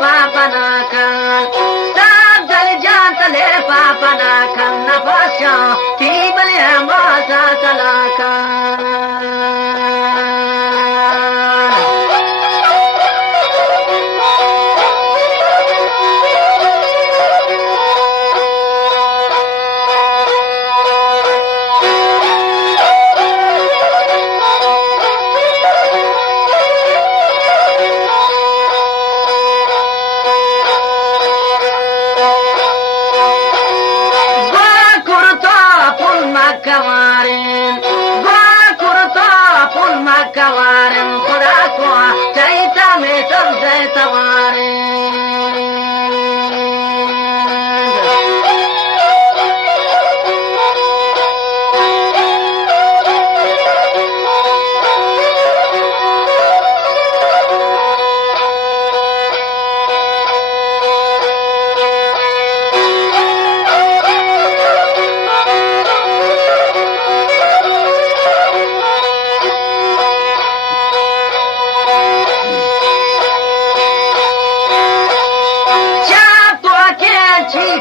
पापना कन सब जल जान तले पापना कन नफाशा तीबले मासा कलाकन कवारन खुदा को चैता में सब जय सवारे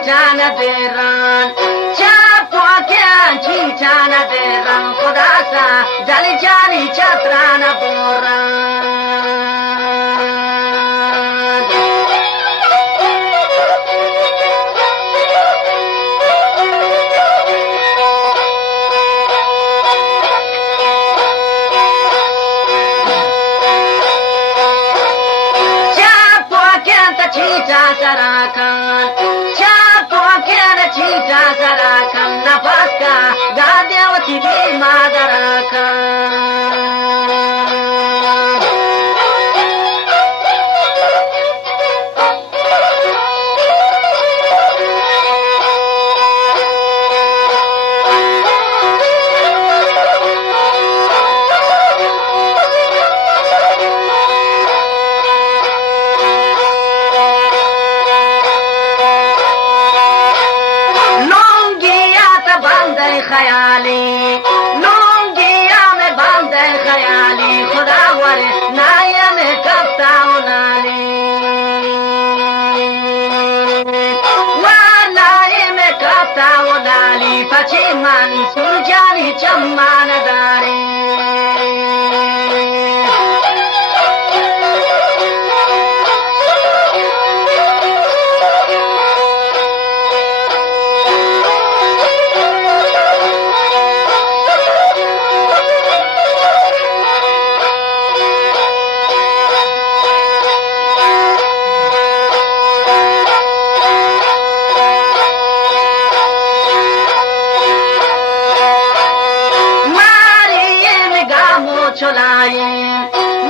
Chana deran, chapwa kya chana deran, khudasa jali jani chatrana boran. Chapwa kya chita sarakan. Cita sarakan nafaska gadewati di madarakan خیالی لونگیا میں باندھے خیالی خدا ورے نایا میں کفتا نالی والای میں کفتا نالی پچی من سرجانی چمان داری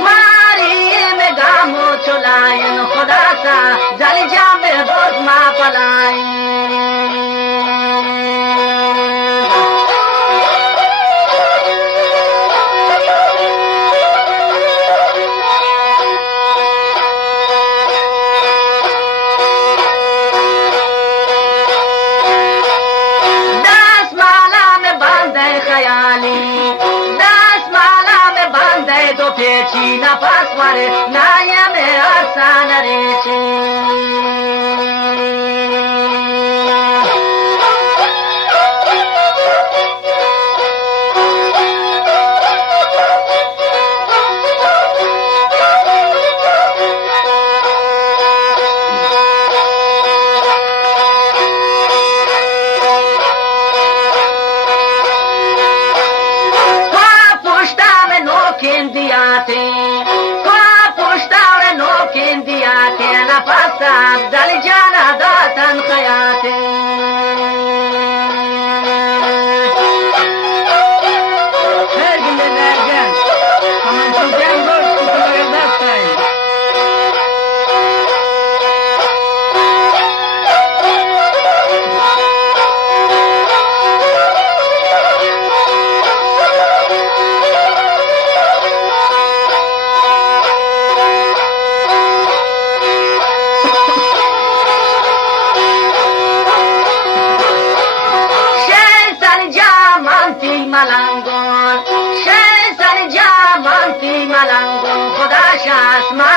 मारी में गामो चुलायन खुदा सा जल जामे रोज मा पलायन दस माला में बांधे खयाली do peci na pasmare na yame asana reche Pasab dal jana datan khayate Hergile dergen Aman sizden boş kutuları dastayın malangon, Shai Sarja Manti malangon, Khuda Shasma